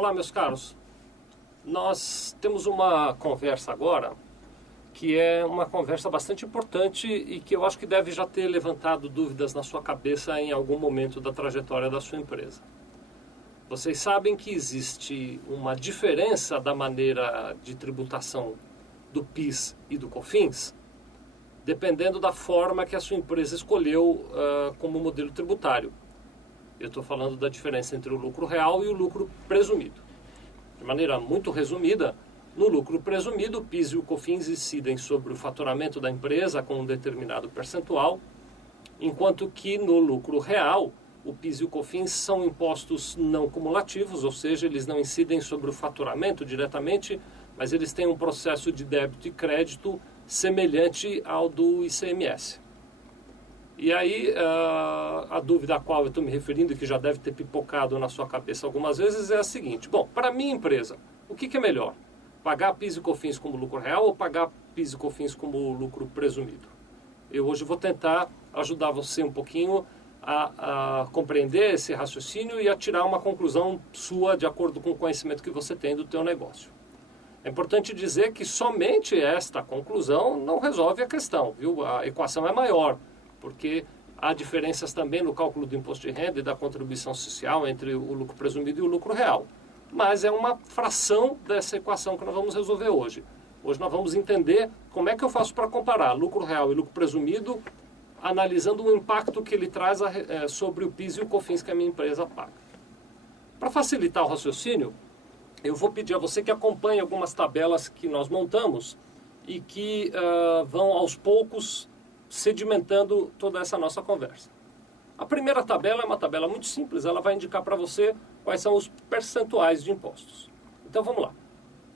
Olá, meus caros. Nós temos uma conversa agora que é uma conversa bastante importante e que eu acho que deve já ter levantado dúvidas na sua cabeça em algum momento da trajetória da sua empresa. Vocês sabem que existe uma diferença da maneira de tributação do PIS e do COFINS, dependendo da forma que a sua empresa escolheu como modelo tributário. Eu estou falando da diferença entre o lucro real e o lucro presumido. De maneira muito resumida, no lucro presumido, o PIS e o COFINS incidem sobre o faturamento da empresa com um determinado percentual, enquanto que no lucro real, o PIS e o COFINS são impostos não cumulativos, ou seja, eles não incidem sobre o faturamento diretamente, mas eles têm um processo de débito e crédito semelhante ao do ICMS. E aí, a dúvida a qual eu estou me referindo, e que já deve ter pipocado na sua cabeça algumas vezes, é a seguinte. Bom, para a minha empresa, o que é melhor? Pagar PIS e COFINS como lucro real ou pagar PIS e COFINS como lucro presumido? Eu hoje vou tentar ajudar você um pouquinho a compreender esse raciocínio e a tirar uma conclusão sua de acordo com o conhecimento que você tem do teu negócio. É importante dizer que somente esta conclusão não resolve a questão, viu? A equação é maior, porque há diferenças também no cálculo do imposto de renda e da contribuição social entre o lucro presumido e o lucro real. Mas é uma fração dessa equação que nós vamos resolver hoje. Hoje nós vamos entender como é que eu faço para comparar lucro real e lucro presumido, analisando o impacto que ele traz sobre o PIS e o COFINS que a minha empresa paga. Para facilitar o raciocínio, eu vou pedir a você que acompanhe algumas tabelas que nós montamos e que vão aos poucos sedimentando toda essa nossa conversa. A primeira tabela é uma tabela muito simples, ela vai indicar para você quais são os percentuais de impostos. Então vamos lá.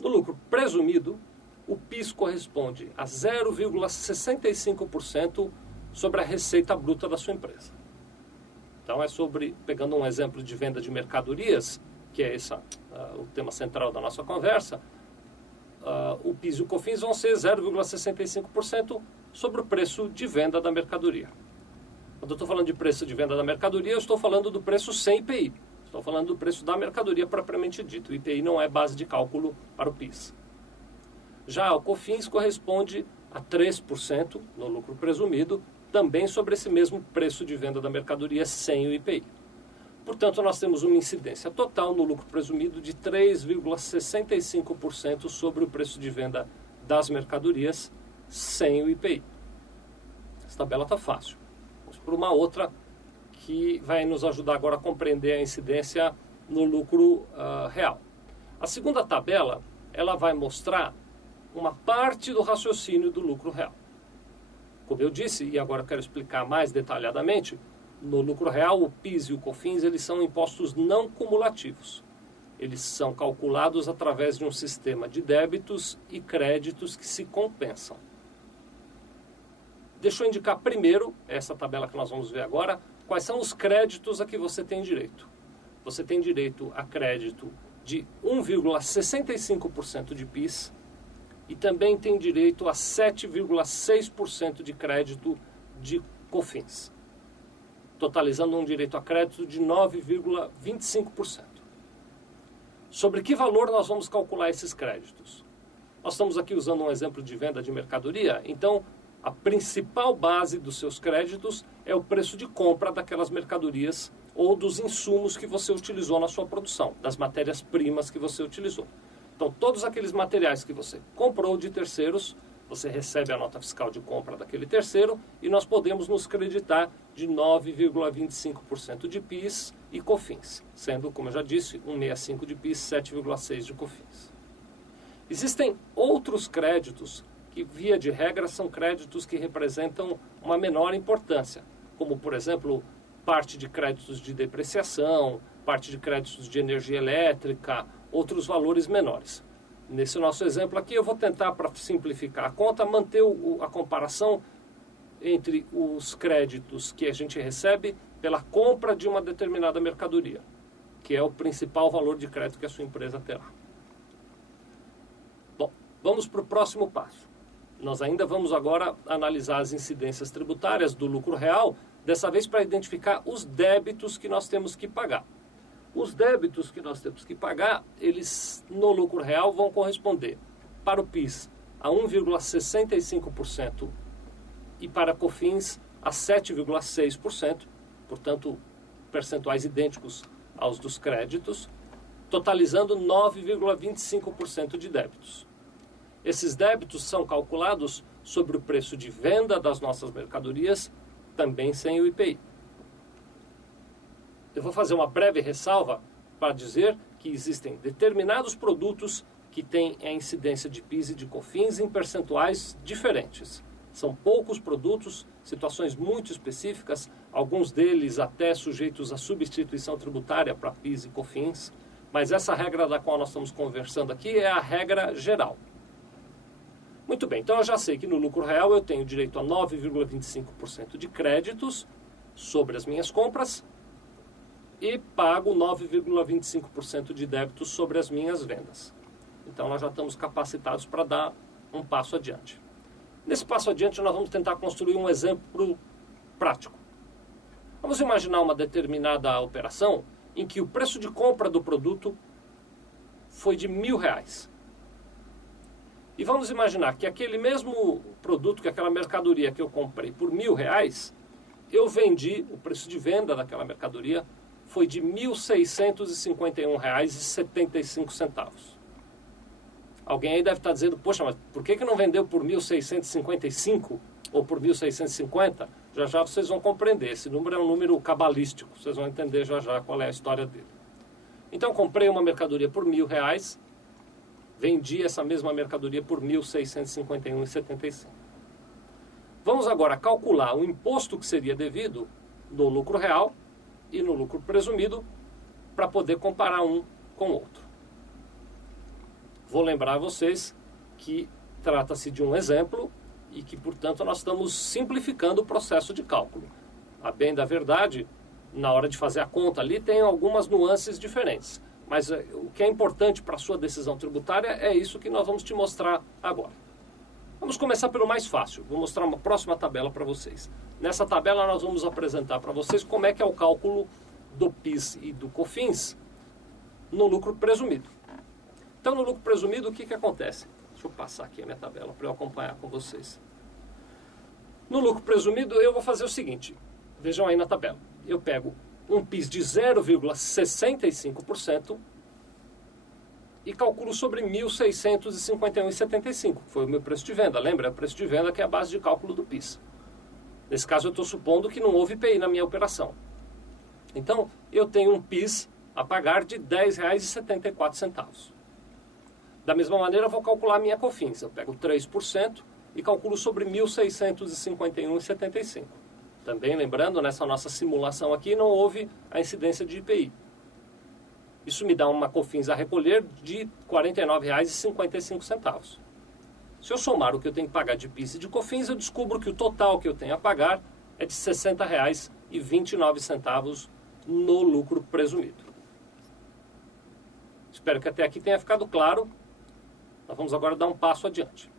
No lucro presumido, o PIS corresponde a 0,65% sobre a receita bruta da sua empresa. Então é sobre, pegando um exemplo de venda de mercadorias, que é o tema central da nossa conversa, o PIS e o COFINS vão ser 0,65% sobre o preço de venda da mercadoria. Quando eu estou falando de preço de venda da mercadoria, eu estou falando do preço sem IPI. Estou falando do preço da mercadoria propriamente dito. O IPI não é base de cálculo para o PIS. Já o COFINS corresponde a 3% no lucro presumido, também sobre esse mesmo preço de venda da mercadoria sem o IPI. Portanto, nós temos uma incidência total no lucro presumido de 3,65% sobre o preço de venda das mercadorias sem o IPI. Essa tabela está fácil. Vamos para uma outra que vai nos ajudar agora a compreender a incidência no lucro real. A segunda tabela, ela vai mostrar uma parte do raciocínio do lucro real. Como eu disse, e agora quero explicar mais detalhadamente, no lucro real, o PIS e o COFINS eles são impostos não cumulativos. Eles são calculados através de um sistema de débitos e créditos que se compensam. Deixa eu indicar primeiro, essa tabela que nós vamos ver agora, quais são os créditos a que você tem direito. Você tem direito a crédito de 1,65% de PIS e também tem direito a 7,6% de crédito de COFINS, totalizando um direito a crédito de 9,25%. Sobre que valor nós vamos calcular esses créditos? Nós estamos aqui usando um exemplo de venda de mercadoria, então a principal base dos seus créditos é o preço de compra daquelas mercadorias ou dos insumos que você utilizou na sua produção, das matérias-primas que você utilizou. Então, todos aqueles materiais que você comprou de terceiros, você recebe a nota fiscal de compra daquele terceiro e nós podemos nos creditar de 9,25% de PIS e COFINS, sendo, como eu já disse, 1,65% de PIS, 7,6% de COFINS. Existem outros créditos que, via de regra, são créditos que representam uma menor importância, como, por exemplo, parte de créditos de depreciação, parte de créditos de energia elétrica, outros valores menores. Nesse nosso exemplo aqui, eu vou tentar, para simplificar a conta, manter a comparação entre os créditos que a gente recebe pela compra de uma determinada mercadoria, que é o principal valor de crédito que a sua empresa terá. Bom, vamos para o próximo passo. Nós ainda vamos agora analisar as incidências tributárias do lucro real, dessa vez para identificar os débitos que nós temos que pagar. Os débitos que nós temos que pagar, eles no lucro real vão corresponder para o PIS a 1,65% e para a COFINS a 7,6%, portanto, percentuais idênticos aos dos créditos, totalizando 9,25% de débitos. Esses débitos são calculados sobre o preço de venda das nossas mercadorias, também sem o IPI. Eu vou fazer uma breve ressalva para dizer que existem determinados produtos que têm a incidência de PIS e de COFINS em percentuais diferentes. São poucos produtos, situações muito específicas, alguns deles até sujeitos à substituição tributária para PIS e COFINS, mas essa regra da qual nós estamos conversando aqui é a regra geral. Muito bem, então eu já sei que no lucro real eu tenho direito a 9,25% de créditos sobre as minhas compras e pago 9,25% de débitos sobre as minhas vendas. Então nós já estamos capacitados para dar um passo adiante. Nesse passo adiante nós vamos tentar construir um exemplo prático. Vamos imaginar uma determinada operação em que o preço de compra do produto foi de R$1.000. E vamos imaginar que aquele mesmo produto, que aquela mercadoria que eu comprei por R$1.000, eu vendi, o preço de venda daquela mercadoria foi de R$1.651,75. Alguém aí deve estar dizendo, poxa, mas por que não vendeu por 1.655 ou por 1.650? Já já vocês vão compreender. Esse número é um número cabalístico. Vocês vão entender já já qual é a história dele. Então, comprei uma mercadoria por R$1.000, vendi essa mesma mercadoria por 1.651,75. Vamos agora calcular o imposto que seria devido no lucro real e no lucro presumido para poder comparar um com o outro. Vou lembrar a vocês que trata-se de um exemplo e que, portanto, nós estamos simplificando o processo de cálculo. A bem da verdade, na hora de fazer a conta ali, tem algumas nuances diferentes. Mas o que é importante para a sua decisão tributária é isso que nós vamos te mostrar agora. Vamos começar pelo mais fácil. Vou mostrar uma próxima tabela para vocês. Nessa tabela nós vamos apresentar para vocês como é que é o cálculo do PIS e do COFINS no lucro presumido. Então, no lucro presumido, o que acontece? Deixa eu passar aqui a minha tabela para eu acompanhar com vocês. No lucro presumido, eu vou fazer o seguinte. Vejam aí na tabela. Eu pego um PIS de 0,65% e calculo sobre 1.651,75. Foi o meu preço de venda. Lembra? É o preço de venda que é a base de cálculo do PIS. Nesse caso, eu estou supondo que não houve IPI na minha operação. Então, eu tenho um PIS a pagar de R$ 10,74. Da mesma maneira, eu vou calcular a minha COFINS. Eu pego 3% e calculo sobre 1.651,75. Também lembrando, nessa nossa simulação aqui, não houve a incidência de IPI. Isso me dá uma COFINS a recolher de R$ 49,55. Se eu somar o que eu tenho que pagar de PIS e de COFINS, eu descubro que o total que eu tenho a pagar é de R$ 60,29 no lucro presumido. Espero que até aqui tenha ficado claro. Nós vamos agora dar um passo adiante.